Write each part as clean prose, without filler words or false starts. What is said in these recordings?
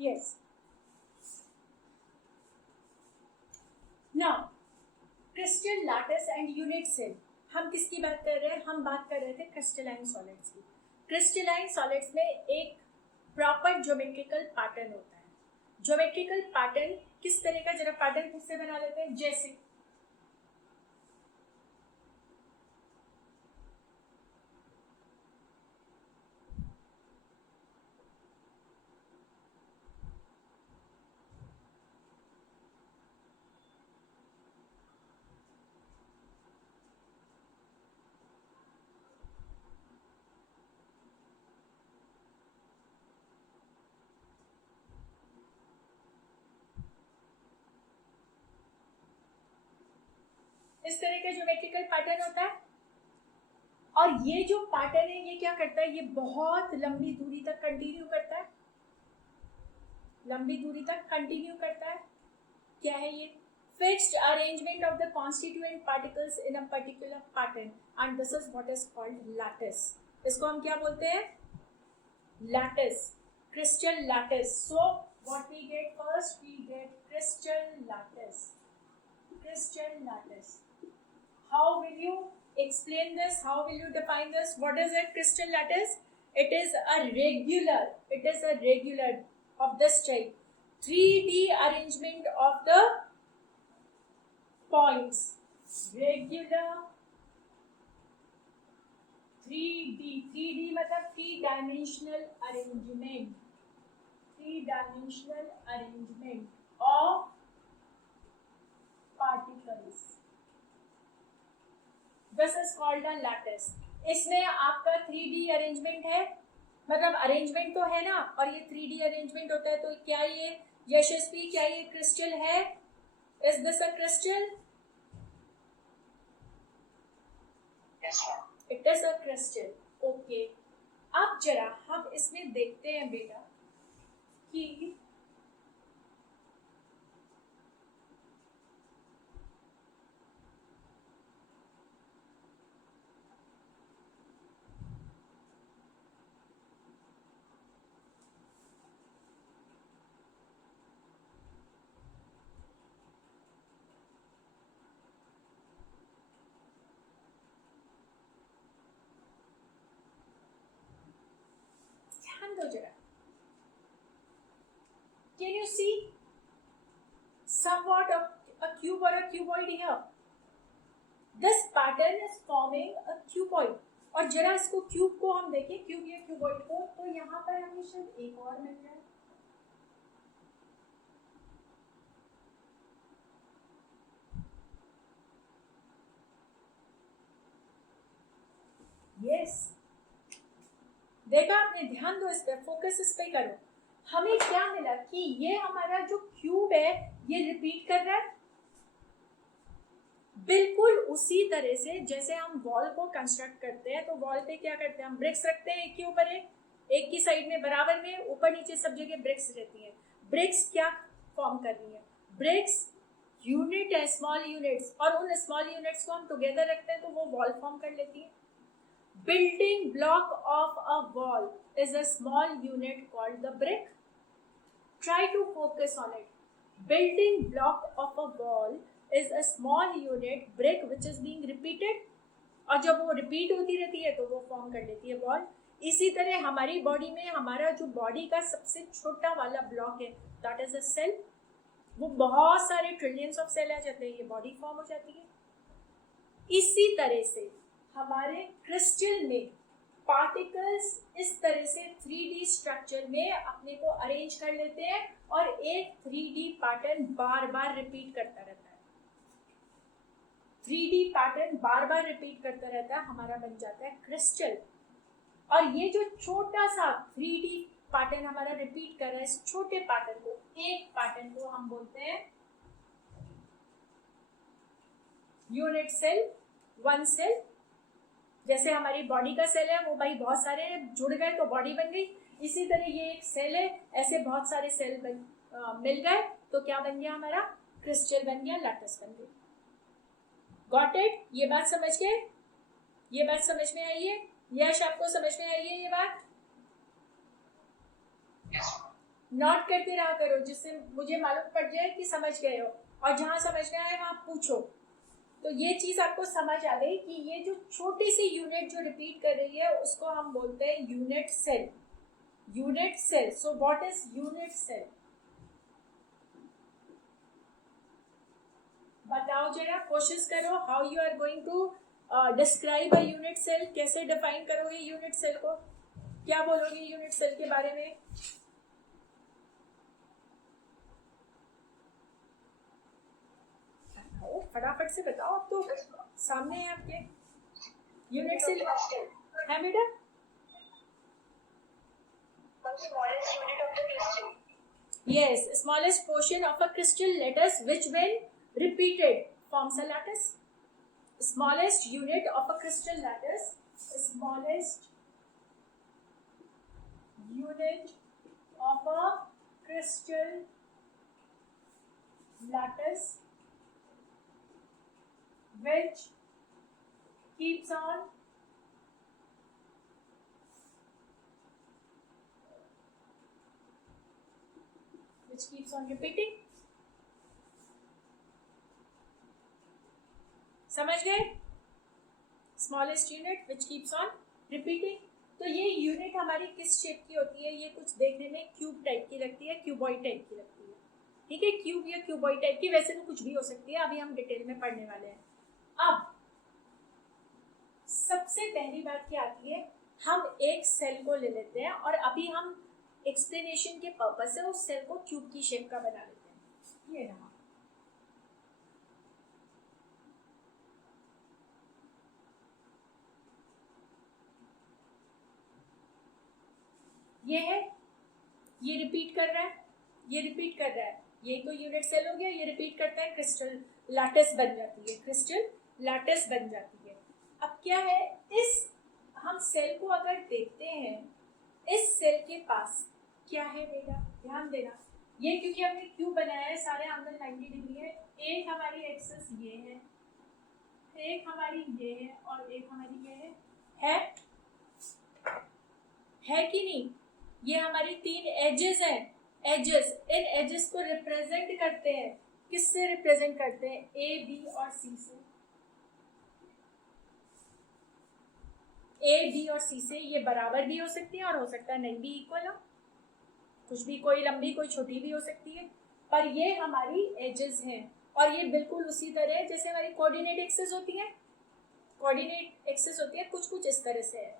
Yes, now crystal lattice and unit cell, हम किसकी बात कर रहे हैं? हम बात कर रहे थे क्रिस्टलाइन सॉलिड्स की। क्रिस्टलाइन सॉलिड्स में एक प्रॉपर ज्योमेट्रिकल पैटर्न होता है। ज्योमेट्रिकल पैटर्न किस तरह का? जरा पैटर्न किससे बना लेते हैं? जैसे इस तरह का ज्योमेट्रिकल पैटर्न होता है। और ये जो पैटर्न है ये क्या करता है? ये बहुत लंबी दूरी तक कंटिन्यू करता है, लंबी दूरी तक कंटिन्यू करता है। क्या है ये? Fixed arrangement of the constituent particles in a particular pattern, and this is what is called lattice. इसको हम क्या बोलते हैं? Lattice, crystal lattice. So what we get first? We get crystal lattice, crystal lattice. How will you explain this? How will you define this? What is a crystal lattice? It is a regular of this type, 3D arrangement of the points, regular 3D मतलब 3-dimensional arrangement, 3-dimensional arrangement of particles. This is called a lattice. इसमें आपका 3D arrangement है, मतलब arrangement तो है ना, और ये 3D अरेंजमेंट होता है। तो क्या ये यशस्वी, क्या ये क्रिस्टल है? Is this a crystal? It is a crystal. Okay, अब जरा हम इसमें देखते हैं बेटा कि can you see somewhat of a cube or a cuboid here? This pattern is forming a cuboid. और जरा इसको क्यूब को हम देखें, क्यूब या क्यूबॉइड को, तो यहाँ पर हमें शायद एक और मिल रहा है। यस, देखा आपने? ध्यान दो इस पे, फोकस इस पे करो। हमें क्या मिला कि ये हमारा जो क्यूब है ये रिपीट कर रहा है, बिल्कुल उसी तरह से जैसे हम वॉल को कंस्ट्रक्ट करते हैं। तो वॉल पे क्या करते हैं? हम ब्रिक्स रखते हैं एक के ऊपर एक की साइड में बराबर में, ऊपर नीचे सब जगह ब्रिक्स रहती हैं। ब्रिक्स क्या फॉर्म कर रही है? ब्रिक्स यूनिट है, स्मॉल यूनिट्स, और उन स्मॉल यूनिट्स को हम टुगेदर रखते हैं तो वो वॉल फॉर्म कर लेती है। Building block of a wall is a small unit called the brick. Try to focus on it. Building block of a wall is a small unit, brick, which is being repeated. और जब वो repeat होती रहती है तो वो form कर लेती है वॉल। इसी तरह हमारी बॉडी में हमारा जो बॉडी का सबसे छोटा वाला ब्लॉक है, दैट इज अ सेल। वो बहुत सारे ट्रिलियंस ऑफ सेल आ जाते हैं, ये बॉडी फॉर्म हो जाती है। इसी तरह से हमारे क्रिस्टल में पार्टिकल्स इस तरह से 3D स्ट्रक्चर में अपने को अरेंज कर लेते हैं और एक 3D पैटर्न बार बार रिपीट करता रहता है। 3D पैटर्न बार बार रिपीट करता रहता है, हमारा बन जाता है क्रिस्टल। और ये जो छोटा सा 3D पैटर्न हमारा रिपीट कर रहा है, इस छोटे पैटर्न को, एक पैटर्न को हम बोलते हैं यूनिट सेल, वन सेल। जैसे हमारी बॉडी का सेल है, वो भाई बहुत सारे जुड़ गए तो बॉडी बन गई। इसी तरह ये एक सेल है, ऐसे बहुत सारे सेल मिल गए तो क्या बन गया? हमारा क्रिस्टल बन गया, लैटिस बन गई। Got it? ये बात समझ गए? ये बात समझ में आई है? यश, आपको समझ में आई है ये बात? नोट करते रहा करो जिससे मुझे मालूम पड़ जाए कि समझ गए हो, और जहाँ समझ गए हैं वहाँ पूछो। तो ये चीज आपको समझ आ गई कि ये जो छोटी सी यूनिट जो रिपीट कर रही है उसको हम बोलते हैं unit cell. Unit cell. So what is unit cell? बताओ जरा, कोशिश करो। How you are going to describe a unit cell? कैसे डिफाइन करोगे यूनिट सेल को? क्या बोलोगे यूनिट सेल के बारे में? फटाफट से बताओ, अब तो सामने है आपके। यूनिट सेल है बेटा? Smallest unit of the crystal. Yes, smallest portion of a crystal lattice which when repeated forms a lattice. Smallest unit of a crystal lattice. Smallest unit of a crystal lattice which keeps on repeating. समझ गए? Smallest unit which keeps on repeating. तो ये unit हमारी किस shape की होती है? ये कुछ देखने में क्यूब टाइप की लगती है, क्यूबॉइड टाइप की लगती है। ठीक है, क्यूब या क्यूबॉइड टाइप की, वैसे तो कुछ भी हो सकती है, अभी हम डिटेल में पढ़ने वाले हैं। अब सबसे पहली बात क्या आती है, हम एक सेल को ले लेते हैं और अभी हम एक्सप्लेनेशन के पर्पस से उस सेल को क्यूब की शेप का बना लेते हैं। ये रहा, ये है, ये रिपीट कर रहा है, ये रिपीट कर रहा है, ये तो यूनिट सेल हो गया, ये रिपीट करता है, क्रिस्टल लैटिस बन जाती है, क्रिस्टल लैटिस बन जाती है। अब क्या है, इस हम सेल को अगर देखते हैं, इस सेल के पास क्या है बेटा, ध्यान देना। ये क्योंकि हमने क्यूब बनाया है, सारे एंगल 90 डिग्री है, एक हमारी एक्सिस ये है, एक हमारी ये है, और एक हमारी ये है कि नहीं? ये हमारी तीन एजेस हैं। एजेस, इन एजेस को रिप्रेजेंट करते हैं, किससे रिप्रेजेंट करते हैं? ए, बी और सी से। ए, बी और सी से ये बराबर भी हो सकती है और हो सकता है नहीं भी इक्वल हो, कुछ भी, कोई लंबी कोई छोटी भी हो सकती है, पर ये हमारी एजेस हैं। और ये बिल्कुल उसी तरह जैसे हमारी कोऑर्डिनेट एक्सिस होती है, कोऑर्डिनेट एक्सिस होती है, कुछ कुछ इस तरह से है।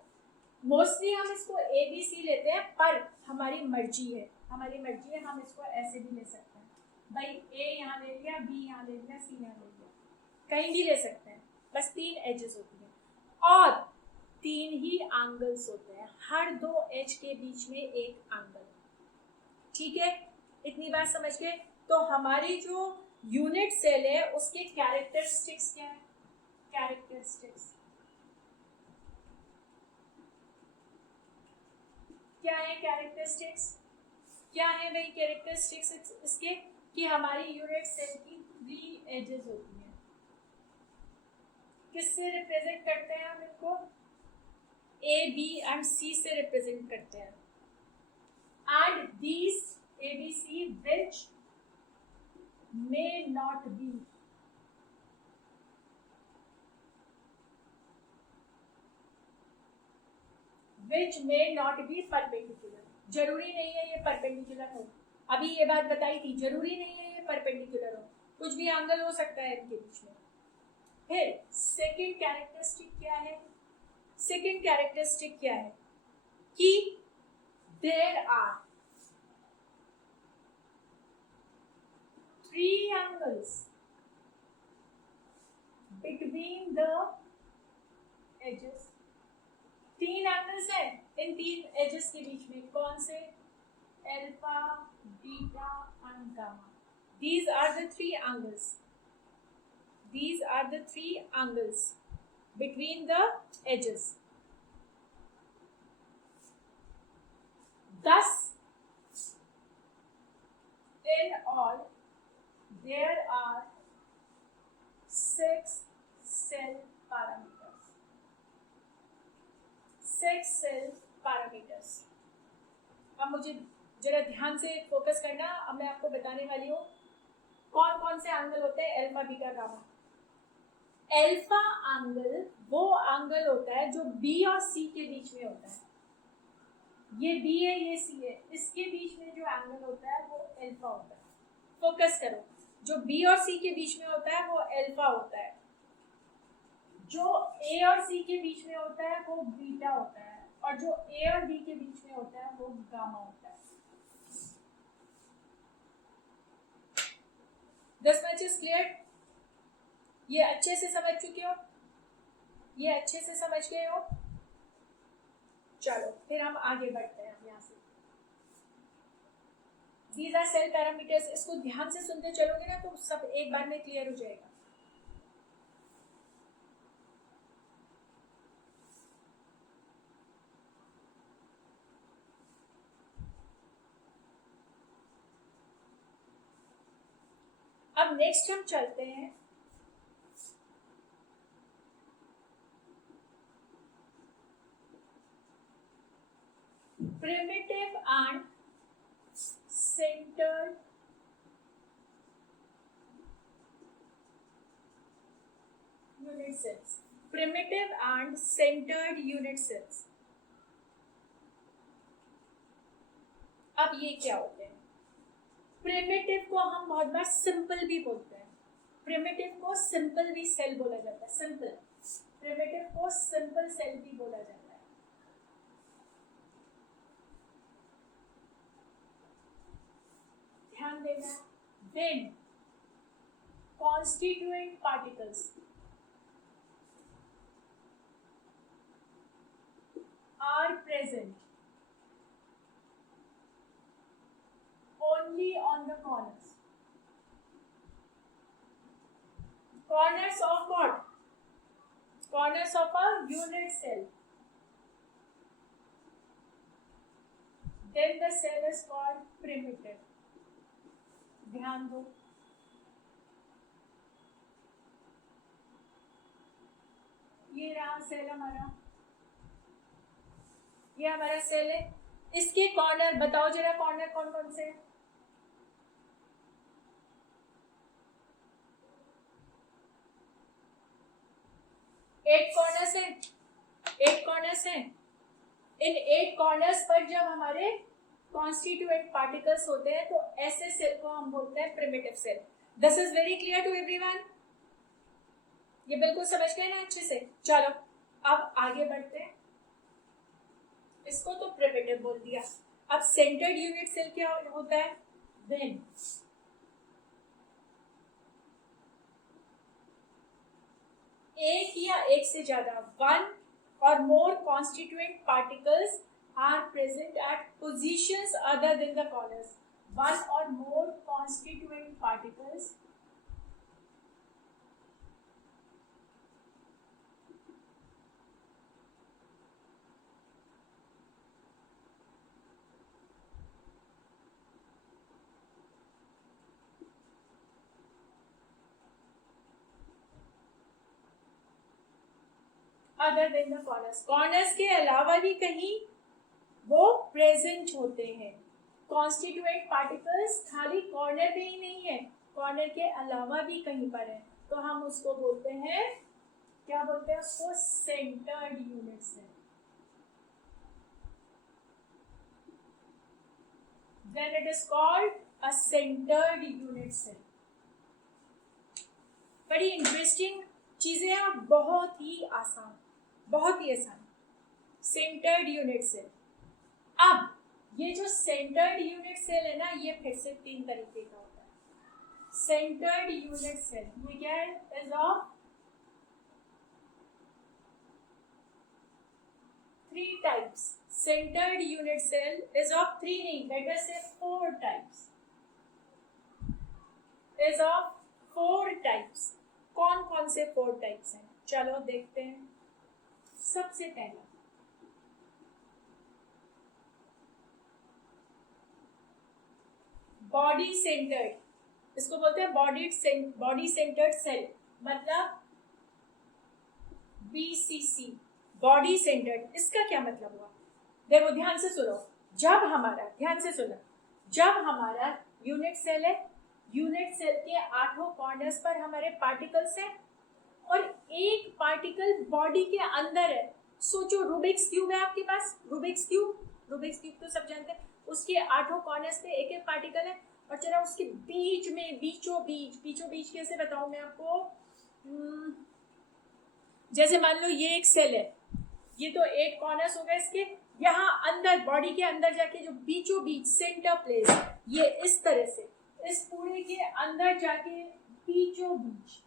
मोस्टली हम इसको ए बी सी लेते हैं, पर हमारी मर्जी है, हमारी मर्जी है, हम इसको ऐसे भी ले सकते हैं। भाई ए यहाँ ले लिया, बी यहाँ ले लिया, सी यहाँ ले लिया, कहीं भी ले सकते हैं। बस तीन एजेस होती हैं और तीन ही एंगल्स होते हैं, हर दो एज के बीच में एक एंगल। ठीक है, इतनी बात समझ गए? तो हमारी जो यूनिट सेल है उसके कैरेक्टरिस्टिक्स क्या है? कैरेक्टरिस्टिक्स क्या है? कैरेक्टरिस्टिक्स क्या है भाई? कैरेक्टरिस्टिक्स इसके कि हमारी यूनिट सेल की 3 एजेस होती हैं। किससे रिप्रेजेंट करते हैं हम इनको? ए, बी एंड सी से रिप्रेजेंट करते हैं। And these A, B, C which may not be perpendicular. जरूरी नहीं है ये परपेंडिकुलर हो, अभी ये बात बताई थी, जरूरी नहीं है ये परपेंडिकुलर हो, कुछ भी एंगल हो सकता है इनके बीच में। फिर सेकंड कैरेक्टरिस्टिक क्या है? सेकंड कैरेक्टरिस्टिक क्या है कि there are 3 angles between the edges. 3 angles हैं इन 3 एजेस के बीच में। कौन से? Alpha, beta and gamma. These are the 3 angles. These are the 3 angles between the edges. Thus, in all, there are 6 cell parameters. 6 cell parameters. अब मुझे जरा ध्यान से फोकस करना। अब मैं आपको बताने वाली हूँ कौन कौन से एंगल होते हैं alpha beta gamma. Alpha angle वो एंगल होता है जो बी और सी के बीच में होता है। ये बी है, ये सी है, इसके बीच में जो एंगल होता है वो अल्फा होता है। फोकस करो, जो बी और सी के बीच में होता है वो अल्फा होता है, जो ए और सी के बीच में होता है वो बीटा होता है, और जो ए और बी के बीच में होता है वो गामा होता है। This much is clear? ये अच्छे से समझ चुके हो? ये अच्छे से समझ गए हो? चलो फिर हम आगे बढ़ते हैं यहाँ से। These are cell parameters. इसको ध्यान से सुनते चलोगे ना तो सब एक बार में क्लियर हो जाएगा। अब नेक्स्ट हम चलते हैं primitive and centered unit cells। primitive and centered unit cells। अब ये क्या होते हैं? प्रिमिटिव को हम बहुत बार सिंपल भी बोलते हैं। प्रिमिटिव को सिंपल भी सेल बोला जाता है। सिंपल प्रिमिटिव को सिंपल सेल भी बोला जाता है। ध्यान देना, when constituent particles are present only on the corners of what? Corners of a unit cell, then the cell is called primitive। ध्यान दो, ये रहा सेल हमारा, ये हमारा सेल है। इसके कॉर्नर बताओ जरा, कॉर्नर कौन कौन से? 8 कॉर्नर्स हैं। 8 कॉर्नर्स हैं। इन 8 कॉर्नर्स पर जब हमारे कॉन्स्टिट्यूएंट पार्टिकल्स होते हैं तो ऐसे सेल को हम बोलते हैं primitive cell. This is very clear to everyone? ये बिल्कुल समझ गए ना अच्छे से? चलो अब आगे बढ़ते हैं। इसको तो प्रिमिटिव बोल दिया। अब सेंटर्ड यूनिट सेल क्या होता है? व्हेन एक या एक से ज्यादा वन और more constituent particles are present at positions other than the corners। One or more constituent particles other than the corners। corners के अलावा भी कहीं वो प्रेजेंट होते हैं। कॉन्स्टिट्यूएंट पार्टिकल्स खाली कॉर्नर पे ही नहीं है, कॉर्नर के अलावा भी कहीं पर है, तो हम उसको बोलते हैं, क्या बोलते हैं उसको? Centred unit cell. Then it is called a centred unit cell. बड़ी इंटरेस्टिंग चीजें हैं और बहुत ही आसान, बहुत ही आसान। Centred unit cell. अब ये जो सेंटर्ड यूनिट सेल है ना, ये फिर से 3 तरीके का होता है। सेंटर्ड यूनिट सेल ये क्या है? Is of 3 types. Centred unit cell is of 3 नहीं, लेट अस से 4 टाइप्स। Is of 4 types. कौन कौन से 4 टाइप्स हैं? चलो देखते हैं। सबसे पहला बॉडी सेंटर्ड, इसको बोलते हैं बॉडी सेंटर्ड सेल, मतलब BCC, बॉडी सेंटर्ड। इसका क्या मतलब हुआ? देखो ध्यान से सुनो। जब हमारा, ध्यान से सुना, जब हमारा यूनिट सेल है, यूनिट सेल के 8 कॉर्नर्स पर हमारे पार्टिकल्स हैं और एक पार्टिकल बॉडी के अंदर है। सोचो रूबिक्स क्यूब है आपके पास, रूबिक्स क्यूब तो सब जानते हैं, उसके 8 कॉर्नर्स पे एक एक पार्टिकल है और चला उसके बीच में, बीचों बीच कैसे बताऊं मैं आपको, जैसे मान लो ये एक सेल है, ये तो 8 कॉर्नर्स हो गए इसके, यहाँ अंदर बॉडी के अंदर जाके जो बीचों बीच सेंटर प्लेस, ये इस तरह से इस पूरे के अंदर जाके बीचों बीच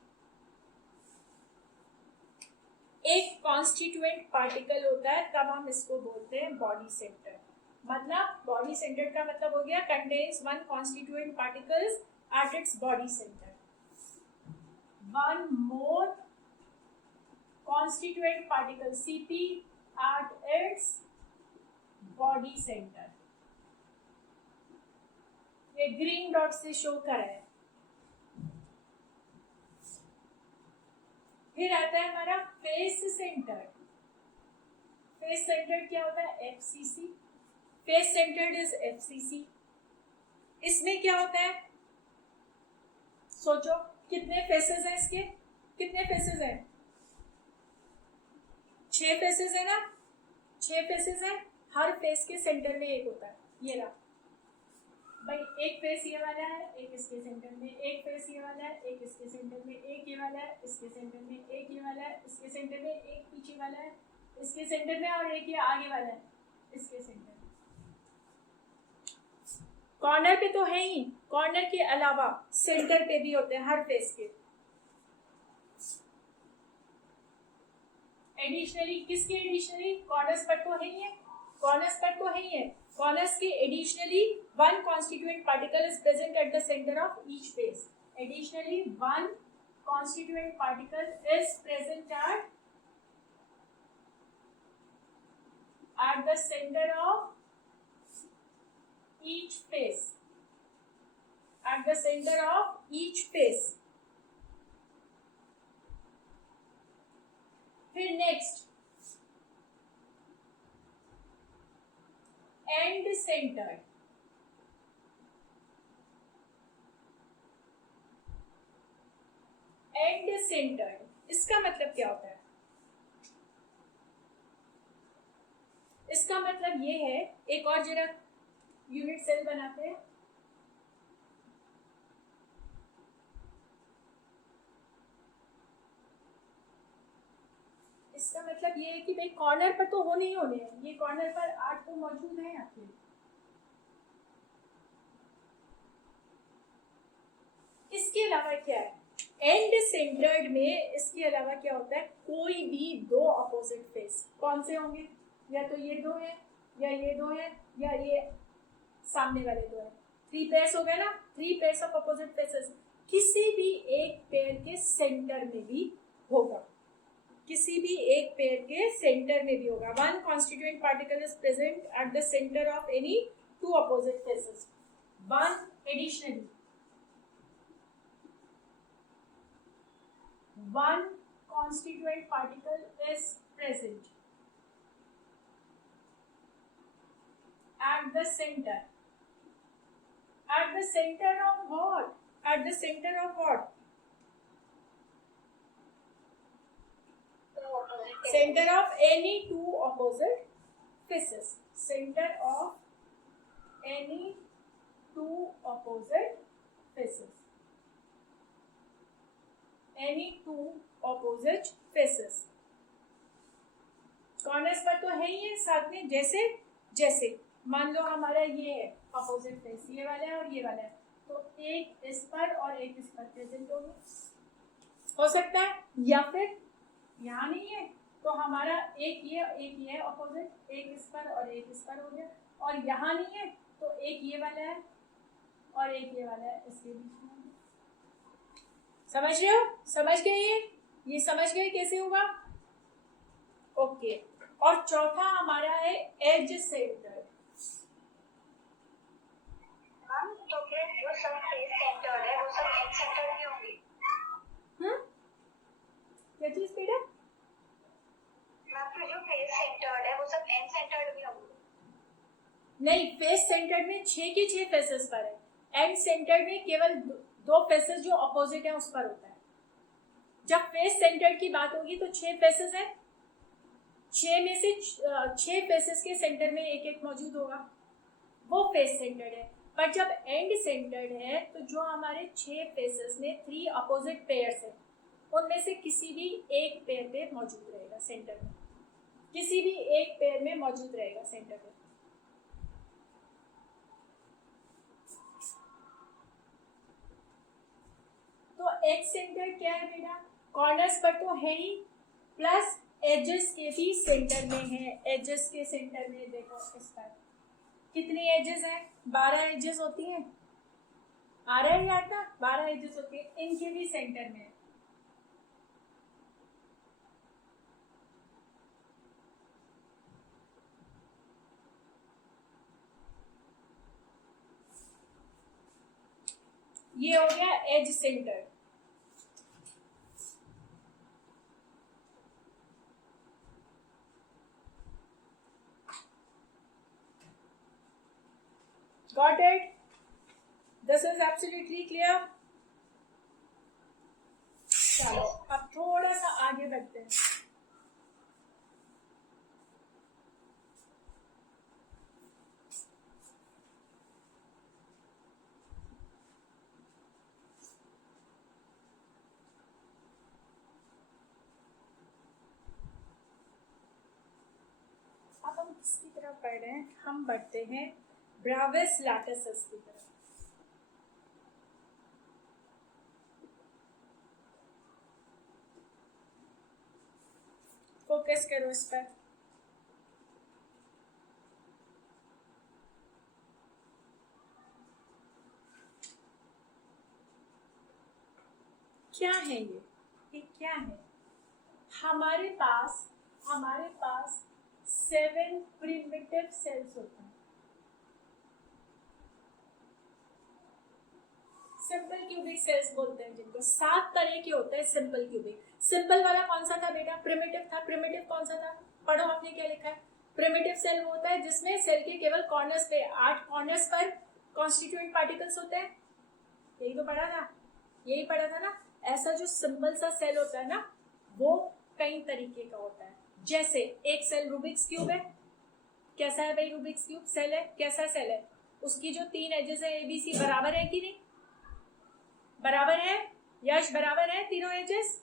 एक कॉन्स्टिट्यूएंट पार्टिकल होता है, तब हम इसको बोलते हैं बॉडी सेंटर। मतलब बॉडी सेंटर का मतलब हो गया contains one constituent particles at its body centre, one more constituent particle Cp at its body center। ये ग्रीन डॉट से शो करा है। फिर आता है हमारा फेस सेंटर। फेस सेंटर्ड क्या होता है? FCC। Face centred is FCC। इसमें क्या होता है? सोचो कितने फेसेस हैं इसके, कितने फेसेस हैं? 6 फेसेस है ना, 6 फेसेस है, हर फेस के सेंटर में एक होता है, ये रहा भाई, एक फेस ये वाला है, एक इसके सेंटर में, एक फेस ये वाला है, एक इसके सेंटर में, एक ये वाला है, इसके सेंटर में, एक ये वाला है, इसके सेंटर में, एक पीछे वाला है, इसके सेंटर में, और एक ये आगे वाला है, इसके सेंटर में। कॉर्नर पे तो है ही, कॉर्नर के अलावा सेंटर पे भी होते हैं हर फेस के। एडिशनली किसके एडिशनली? कॉर्नर्स पर तो है ही है, कॉर्नर्स पर तो है ही है, कॉर्नर्स के additionally one constituent particle is present at the centre of each face. Additionally one constituent particle is present at the center of each face, at the center of each face। फिर next and centred. End centred इसका मतलब क्या होता है? इसका मतलब ये है, एक और जरा यूनिट सेल बनाते हैं। इसका मतलब ये है कि भाई कॉर्नर पर तो होने ही होने हैं, ये कॉर्नर पर 8 तो मौजूद हैं आपके। इसके अलावा क्या है? एंड सेंटर्ड में इसके अलावा क्या होता है? कोई भी 2 अपोजिट फेस, कौन से होंगे? या तो ये 2 है, या ये 2 है, या ये सामने वाले 2 है। 3 पेयर्स हो गए ना, 3 पेयर्स ऑफ अपोजिट फेसेस। किसी भी एक पेयर के सेंटर में भी होगा, किसी भी एक पेयर के सेंटर में भी होगा। One constituent particle is present at the centre of any 2 opposite faces. One additionally one constituent particle is present at the center. At the center of what? At the center of what? Center of any 2 opposite faces. Center of any 2 opposite faces. Any 2 opposite faces। Corners पर तो है ही है, साथ में जैसे जैसे मान लो हमारा ये है अपोजिट फेस, ये वाला है और ये वाला है, तो एक इस पर और एक इस पर प्रेजेंट हो सकता है, या फिर यहाँ नहीं है तो हमारा एक ये है अपोजिट, एक इस पर और एक इस पर हो गया, और यहाँ नहीं है तो एक ये वाला है और एक ये वाला है, इसके बीच में। समझ रहे हो? समझ गए? ये समझ गए कैसे होगा? ओके। और चौथा हमारा है एज सेंटर। तो फिर जो सब फेस सेंटर है वो सब एंड सेंटर भी होंगे। क्या चीज बेटा? मैम फिर जो फेस सेंटर है वो सब एंड सेंटर भी होंगे। नहीं, फेस सेंटर्ड में 6 के 6 फेसेस पर है, एंड सेंटर्ड में केवल 2 फेसेस जो अपोजिट है उस पर होता है। जब फेस सेंटर्ड की बात होगी तो 6 फेसेस है, 6 में से 6 फेसेस के सेंटर में एक एक मौजूद होगा, वो फेस सेंटर्ड है। पर जब एंड सेंटर्ड है तो जो हमारे 6 फेसेस में 3 अपोजिट पेयर्स है, उनमें से किसी भी एक पेयर पे मौजूद रहेगा सेंटर में, किसी भी एक पेयर में मौजूद रहेगा सेंटर में। तो एज सेंटर क्या है बेटा? कॉर्नर्स पर तो है ही, प्लस एजेस के भी सेंटर में है। एजेस के सेंटर में देखो इस पर कितनी एजेस हैं? 12 एजेस होती हैं। आ रहा है याद ना? 12 एजेस होती है, इनके भी सेंटर में है। ये हो गया edge centre. Got it? This is absolutely clear? चलो अब थोड़ा सा आगे बढ़ते हैं। अब हम किसकी तरफ बढ़ रहे हैं? हम बढ़ते हैं ब्राविस लैटिसेस की तरफ। फोकस करो इस पर। क्या है ये क्या है? हमारे पास 7 प्रिमिटिव सेल्स होते हैं। सिंपल क्यूबिक सेल्स बोलते हैं जिनको। 7 तरह के होते हैं सिंपल क्यूबिक। सिंपल वाला कौन सा था बेटा? प्रिमिटिव था। प्रिमिटिव कौन सा था? पढ़ो आपने क्या लिखा है। प्रिमिटिव सेल वो होता है जिसमें सेल के केवल कॉर्नर्स पे 8 कॉर्नर्स पर कॉन्स्टिट्यूएंट पार्टिकल्स होते हैं। यही तो पढ़ा था, यही पढ़ा था ना। ऐसा जो सिंपल सा सेल होता है ना, वो कई तरीके का होता है। जैसे एक सेल रूबिक्स क्यूब है। कैसा है भाई? रूबिक्स क्यूब सेल है। कैसा सेल है? उसकी जो 3 एजेस है ABC बराबर है कि नहीं? बराबर है यश? बराबर है तीनों एजेस?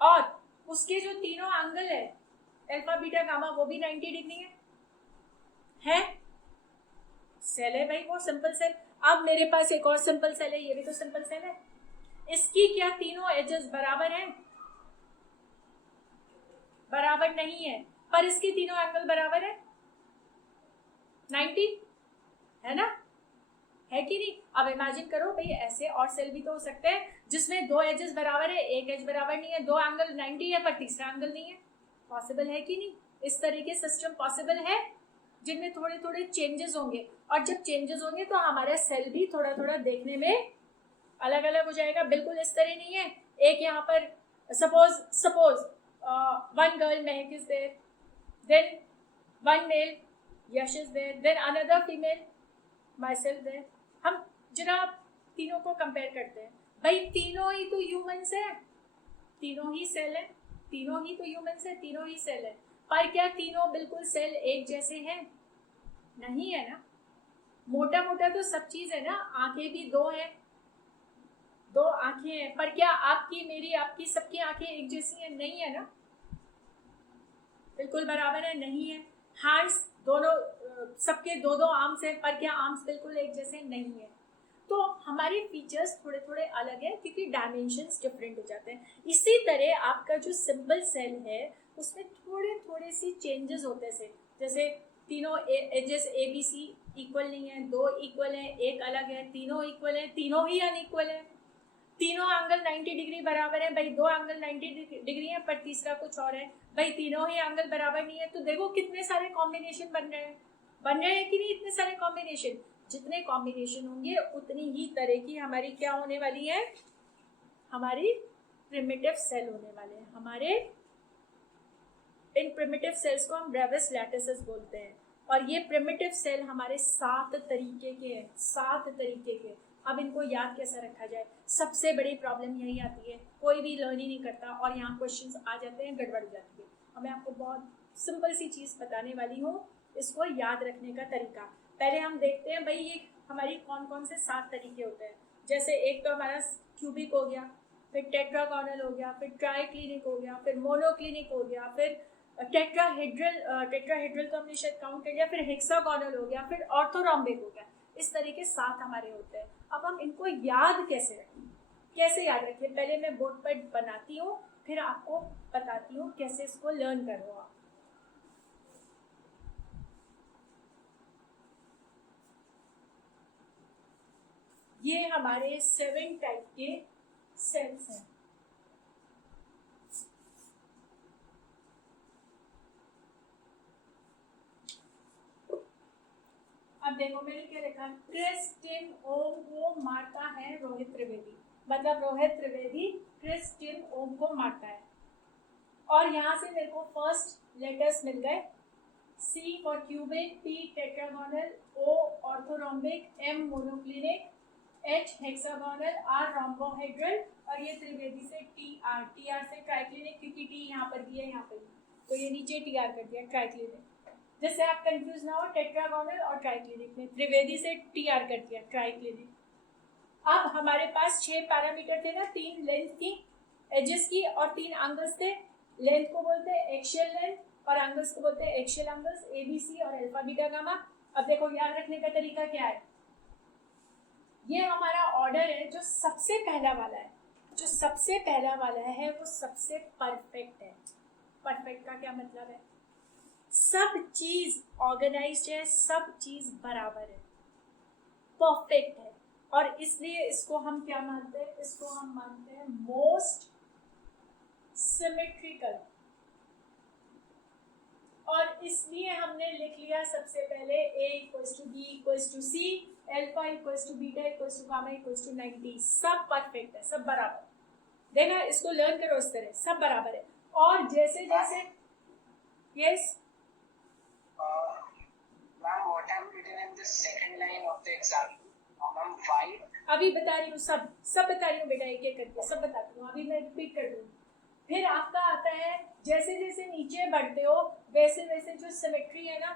और उसके जो तीनों एंगल है अल्फा बीटा गामा, वो भी 90 डिग्री है। सेल है भाई वो सिंपल सेल। अब मेरे पास एक और सिंपल सेल है, ये भी तो सिंपल सेल है। इसकी क्या तीनों एजेस बराबर हैं? बराबर नहीं है, पर इसके तीनों एंगल बराबर है 90, है ना? है कि नहीं? अब इमेजिन करो भाई, ऐसे और सेल भी तो हो सकते हैं जिसमें 2 एजेस बराबर है, एक एज बराबर नहीं है, 2 एंगल 90 है पर तीसरा एंगल नहीं है। पॉसिबल है कि नहीं? इस तरह के सिस्टम पॉसिबल है जिनमें थोड़े थोड़े चेंजेस होंगे, और जब चेंजेस होंगे तो हमारा सेल भी थोड़ा थोड़ा देखने में अलग अलग हो जाएगा। बिल्कुल इस तरह नहीं है। एक यहाँ पर suppose one girl Mehak is there, then one male Yash is there, then another female myself there। हम जरा तीनों को कंपेयर करते हैं। भाई तीनों ही तो ह्यूमंस है, तीनों ही सेल है, तीनों ही तो ह्यूमंस है, तीनों ही सेल है। पर क्या तीनों बिल्कुल सेल एक जैसे हैं? नहीं है ना। मोटा मोटा तो सब चीज है ना। आंखें भी 2 हैं, 2 आंखें हैं, पर क्या आपकी, मेरी, आपकी, सबकी आंखें एक जैसी हैं? नहीं है ना। बिल्कुल बराबर है? नहीं है। हैंड्स दोनों, सबके 2-2 आर्म्स हैं, पर क्या आर्म्स बिल्कुल एक जैसे? नहीं है। तो हमारे फीचर्स थोड़े थोड़े अलग हैं क्योंकि डायमेंशंस डिफरेंट हो जाते हैं। इसी तरह आपका जो सिंपल सेल है उसमें थोड़े थोड़े सी चेंजेस होते हैं। जैसे तीनों एजेस ABC इक्वल नहीं है, 2 इक्वल है, एक अलग है, तीनों इक्वल है, तीनों ही अनइक्वल है, तीनों एंगल 90 डिग्री बराबर है। भाई 2 एंगल 90 डिग्री है पर तीसरा कुछ और है। भाई तीनों ही एंगल बराबर नहीं है। तो देखो कितने सारे कॉम्बिनेशन बन रहे हैं कि नहीं? इतने सारे कॉम्बिनेशन। जितने कॉम्बिनेशन होंगे उतनी ही तरह की हमारी क्या होने वाली है? हमारी प्रिमिटिव सेल होने वाले हैं, हमारे इन प्रिमिटिव सेल्स को हम ब्रेविस लैटिसेस बोलते हैं। और ये प्रिमिटिव सेल हमारे 7 तरीके के हैं, 7 तरीके के। अब इनको याद कैसे रखा जाए? सबसे बड़ी प्रॉब्लम यही आती है, कोई भी लर्न ही नहीं करता और यहाँ क्वेश्चंस आ जाते हैं, गड़बड़ हो जाती है। और मैं आपको बहुत सिंपल सी चीज़ बताने वाली हूँ, इसको याद रखने का तरीका। पहले हम देखते हैं भाई ये हमारी कौन कौन से 7 तरीके होते हैं। जैसे एक तो हमारा क्यूबिक हो गया, फिर टेट्रागोनल हो गया, फिर ट्राइक्लिनिक हो गया, फिर मोनोक्लिनिक हो गया, फिर टेट्राहेड्रल तो हमने शायद काउंट कर लिया, फिर हेक्सागोनल हो गया, फिर ऑर्थोरॉम्बिक हो गया। इस तरीके 7 हमारे होते हैं। अब हम इनको याद कैसे रखें, कैसे याद रखें? पहले मैं बोर्ड पर बनाती हूँ, फिर आपको बताती हूँ कैसे इसको लर्न करो आप। ये हमारे 7 टाइप के सेल्स हैं। अब देखो मैंने क्या लिखा, क्रिस्टिन ओम को मारता है रोहित त्रिवेदी, मतलब रोहित त्रिवेदी क्रिस्टिन ओम को मारता है। और यहाँ से मेरे को फर्स्ट लेटर्स मिल गए, C for cubic, P tetragonal, O ऑर्थोरॉम्बिक, M monoclinic, H hexagonal, R rhombohedral और ये त्रिवेदी से TR से ट्राइक्लिनिक, क्योंकि T यहाँ पर भी है, यहाँ पर भी, तो ये नीचे TR कर दिया ट्राइक्लिनिक, जिससे आप कंफ्यूज ना हो। टेट्रागोनल और ट्राइक्लिनिक में त्रिवेदी से TR कर दिया ट्राइक्लिनिक। अब हमारे पास 6 पैरामीटर थे ना, 3 लेंथ की, एजेस की और 3 एंगल्स थे। लेंथ को बोलते हैं एक्शियल लेंथ और एंगल्स को बोलते हैं एक्शियल एंगल्स, ABC और अल्फा बीटा गामा। अब देखो याद रखने का तरीका क्या है, ये हमारा ऑर्डर है जो सबसे पहला वाला है, जो सबसे पहला वाला है वो सबसे परफेक्ट है। परफेक्ट का क्या मतलब है? सब चीज ऑर्गेनाइज्ड है, सब चीज बराबर है, परफेक्ट है। और इसलिए इसको हम क्या मानते हैं? इसको हम मानते हैं मोस्ट सिमेट्रिकल। और इसलिए हमने लिख लिया सबसे पहले A equals to B equals to C, alpha equals to beta equals to gamma equals to 90। सब परफेक्ट है, सब बराबर। देखा, इसको लर्न करो इस तरह, सब बराबर है। और जैसे जैसे yes Ma'am, what have written in the second line of the example? Ma'am, 5. अभी बता रही हूँ, सब बता रही हूँ बेटा, एक एक करके सब बताती हूँ। अभी मैं रिपीट कर दूँ। फिर आपका आता है, जैसे जैसे नीचे बढ़ते हो वैसे वैसे जो सिमेट्री है ना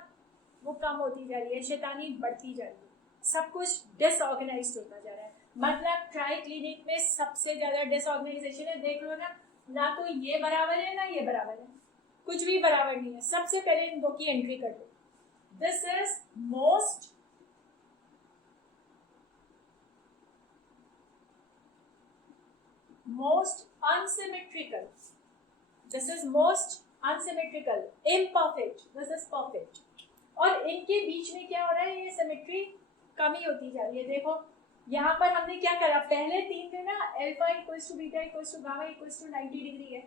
वो कम होती जा रही है, शैतानी बढ़ती जा रही है, सब कुछ डिसऑर्गेनाइज्ड होता जा रहा है। मतलब ट्राइक्लिनिक में सबसे ज्यादा डिसऑर्गेनाइजेशन है, देख लो ना तो ये बराबर है ना ये बराबर है, कुछ भी बराबर नहीं है। सबसे पहले इन दो की एंट्री कर दो। This is most unsymmetrical, this is most unsymmetrical, imperfect, this is perfect। और इनके बीच में क्या हो रहा है, ये सिमेट्री कमी होती जा रही है। देखो यहाँ पर हमने क्या करा, पहले 3 में ना alpha equals to beta equals to gamma equals to 90 degree है,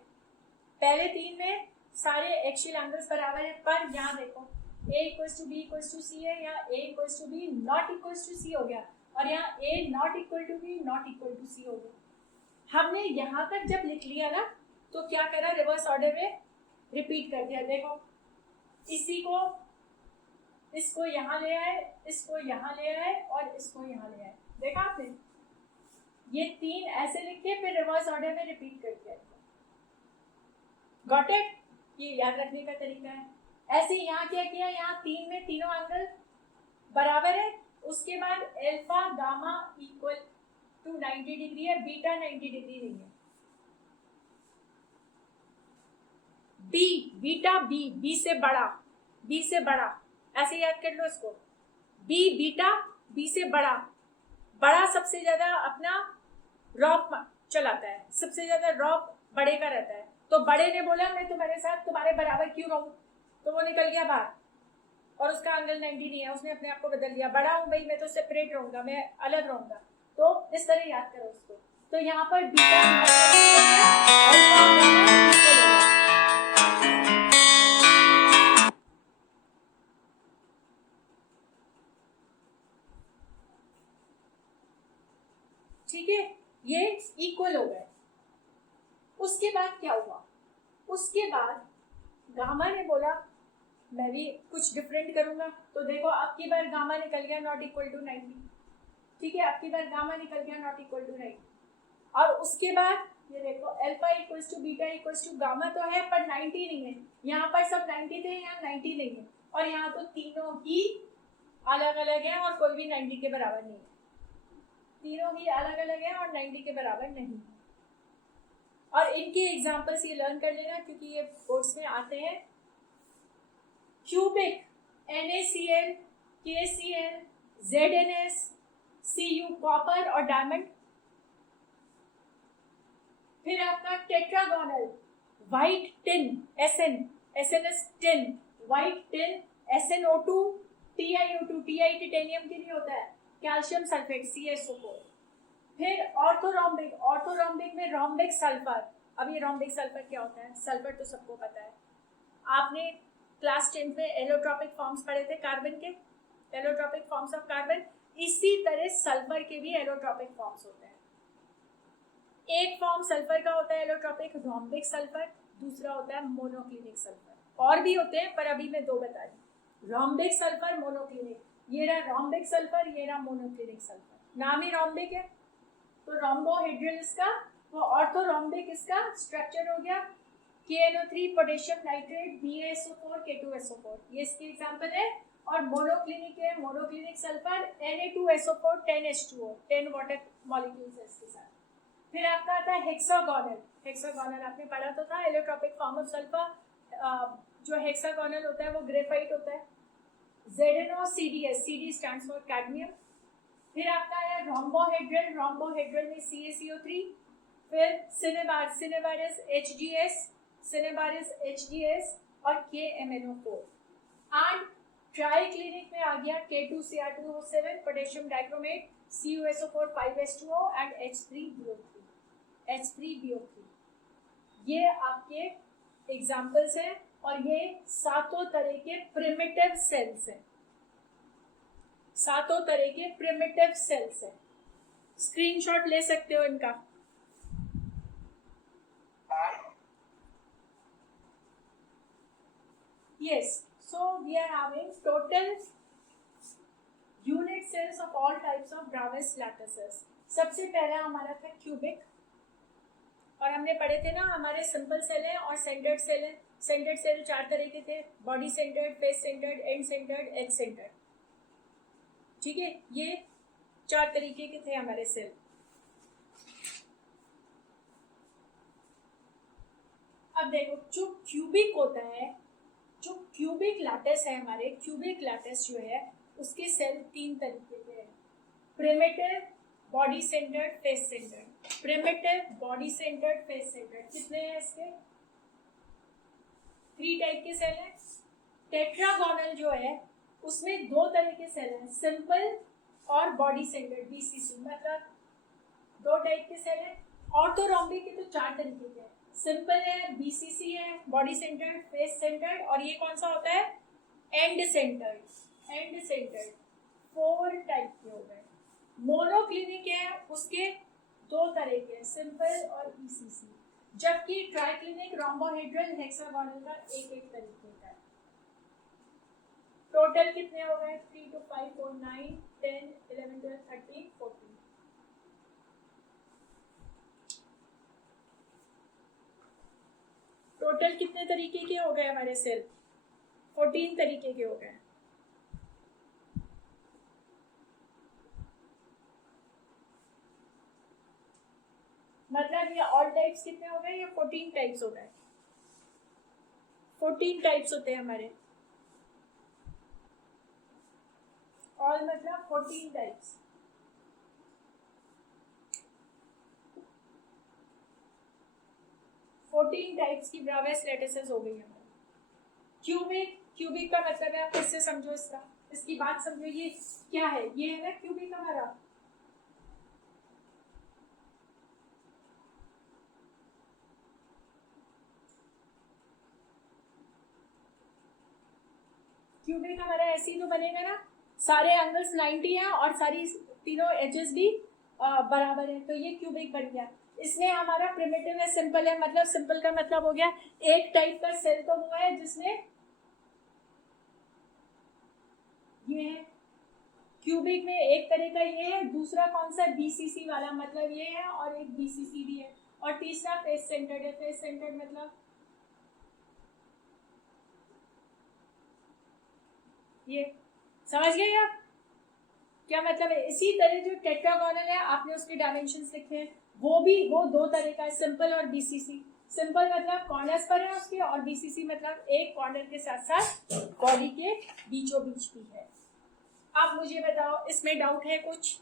पहले 3 में सारे एक्सियल एंगल्स बराबर है। पर यहाँ देखो A equals to B equals to C है, यहाँ A equals to B not equals to C हो गया, और यहाँ A not equal to B not equal to C हो गया। हमने यहाँ तक जब लिख लिया ना तो क्या करा, रिवर्स ऑर्डर में रिपीट कर दिया। देखो इसी को, इसको यहाँ ले आए, इसको यहाँ ले आए और इसको यहाँ ले आए। देखा आपने, ये 3 ऐसे लिख के फिर रिवर्स ऑर्डर में रिपीट कर दिया। Got it? ये याद रखने का तरीका है। ऐसे यहाँ क्या किया, यहाँ 3 में तीनों एंगल बराबर है, उसके बाद alpha gamma equal to 90 degree है, बीटा 90 डिग्री नहीं है। बीटा बी से बड़ा, ऐसे याद कर लो इसको। बीटा बी से बड़ा सबसे ज्यादा अपना रॉप चलाता है, सबसे ज्यादा रॉप बड़े का रहता है। तो बड़े ने बोला मैं तुम्हारे साथ तुम्हारे बराबर क्यों रहूं, तो वो निकल गया बाहर और उसका एंगल 90 नहीं है, उसने अपने आप को बदल दिया। बड़ा हूं भाई, मैं तो सेपरेट रहूंगा, मैं अलग रहूंगा। तो इस तरह याद करो उसको। तो यहाँ पर बीटा ठीक है, ये इक्वल हो गए। उसके बाद क्या हुआ, उसके बाद गामा ने बोला मैं भी कुछ डिफरेंट करूंगा, तो देखो अब की बार गामा निकल गया नॉट इक्वल टू 90। ठीक है, अब की बार गामा निकल गया नॉट इक्वल टू 90। और उसके बाद ये देखो alpha equals to beta equals to gamma तो है पर 90 नहीं है। यहाँ पर सब 90 थे, यहाँ 90 नहीं है, और यहाँ तो तीनों ही अलग अलग है और कोई भी 90 के बराबर नहीं है। तीनों ही अलग अलग है और 90 के बराबर नहीं है। और इनके एग्जाम्पल्स ये लर्न कर लेना क्योंकि ये बोर्ड्स में आते हैं। Cubic NaCl, KCl, ZnS, Cu copper और डायमंड। फिर आपका tetragonal white tin SNS tin, white tin, SnO2, TiO2, TI titanium के लिए होता है, कैल्शियम सल्फेट CaSO4। फिर ऑर्थोरोम्बिक में रोम्बिक सल्फर। अब ये रोम्बिक सल्फर क्या होता है? सल्फर तो सबको पता है, आपने क्लास 10 में एलोट्रोपिक फॉर्म्स पढ़े थे कार्बन के, एलोट्रोपिक फॉर्म्स ऑफ कार्बन। इसी तरह सल्फर के भी एलोट्रोपिक फॉर्म्स होते हैं। एक फॉर्म सल्फर का होता है एलोट्रोपिक, रोम्बिक सल्फर, दूसरा होता है मोनोक्लिनिक सल्फर। और भी होते हैं पर अभी मैं दो बता रही, रोम्बिक सल्फर, मोनोक्लिनिक। ये रहा रोम्बिक सल्फर, ये रहा मोनोक्लिनिक सल्फर। नाम ही रोम्बिक है तो रोम्बोहेड्रल इसका, तो ऑर्थोरोम्बिक इसका स्ट्रक्चर हो गया KNO3 potassium nitrate BaSO4 K2SO4, ये इसकी एग्जांपल है। और मोनोक्लिनिक है, monoclinic sulphur Na2SO4 10H2O, 10 water molecules है इसके साथ। फिर आपका आता है हेक्सागोनल। हेक्सागोनल आपने पढ़ा तो था, एलोट्रोपिक फॉर्म ऑफ सल्फर। जो हेक्सागोनल होता है वो ग्रेफाइट होता है। ZnOCdS, CD stands for cadmium. फिर आपका है रोम्बोहेड्रल, रोम्बोहेड्रल में CaCO3। फिर सिनेबारिस HGS, सिनेबारिस HGS और KMnO4। एंड ट्राइक्लिनिक में आ गया K2Cr2O7, potassium dichromate, CuSO4 5H2O and H3BO3। ये आपके एग्जाम्पल्स हैं और ये सातों तरह के प्रिमिटिव सेल्स हैं, सातों तरह के प्रिमिटिव सेल्स हैं। स्क्रीनशॉट ले सकते हो इनका। Yes, so we are having total unit cells of all types of Bravais lattices. सबसे पहला हमारा था क्यूबिक, और हमने पढ़े थे ना हमारे सिंपल सेल है और सेंटर्ड सेल है। सेंटर्ड सेल चार तरह के थे, body centred, face centred, end centred, edge centred. ठीक है, ये चार तरीके के थे हमारे सेल। अब देखो जो क्यूबिक होता है, जो क्यूबिक लैटिस है, हमारे क्यूबिक लैटिस जो है उसके सेल तीन तरीके के हैं, primitive, body centred, face centred. Primitive, body centred, face centred, कितने हैं इसके? 3 टाइप के सेल हैं। टेट्रागोनल जो है उसमें 2 तरह के सेल हैं, सिंपल और बॉडी सेंटर्ड BCC, मतलब 2 टाइप के सेल हैं। ऑर्थोरोम्बिक के तो 4 तरीके के हैं, सिंपल है, BCC है, बॉडी सेंटर्ड, फेस सेंटर्ड, और ये कौन सा होता है? And centred. End centred 4 type के हो गए। मोनोक्लिनिक है, उसके 2 तरह के, सिंपल और BCC, जबकि ट्राइक्लिनिक, रोम्बोहेड्रल, हेक्सागोनल का एक तरीके का है। टोटल कितने हो गए? 3 to 5 4 9 10 11 12 13 14। टोटल कितने तरीके के हो गए हमारे सेल? 14 तरीके के हो गए। मतलब ये ऑल टाइप्स कितने हो गए? ये 14 टाइप्स हो गए। 14 टाइप्स होते हैं हमारे, ऑल मतलब 14 टाइप्स। टाइप्स की ब्रावेस लैटिसेस हो गई हमारी। क्यूबिक, क्यूबिक का मतलब है, आप किससे समझो इसका, इसकी बात समझो। ये क्या है? ये है ना क्यूबिक हमारा। क्यूबिक हमारा ऐसे ही तो बनेगा ना, सारे एंगल्स 90 हैं और सारी तीनों एजेस भी बराबर है, तो ये क्यूबिक बन गया। इसमें हमारा प्रिमिटिव है, सिंपल है, मतलब सिंपल का मतलब हो गया एक टाइप का सेल तो हुआ है जिसमें ये है, क्यूबिक में एक तरह का ये है, दूसरा कौन सा बीसीसी वाला मतलब ये है, और एक बीसीसी भी है, और तीसरा फेस सेंटर्ड है। फेस सेंटर्ड मतलब ये, समझ गए आप क्या मतलब है? इसी तरह जो टेट्रागोनल है आपने उसके डायमेंशंस लिखे हैं, वो दो तरह का है, सिंपल और बीसीसी। सिंपल मतलब कॉर्नर्स पर है उसके, और बीसीसी मतलब एक कॉर्नर के साथ साथ बॉडी के बीचों बीच भी है। अब मुझे बताओ इसमें डाउट है कुछ?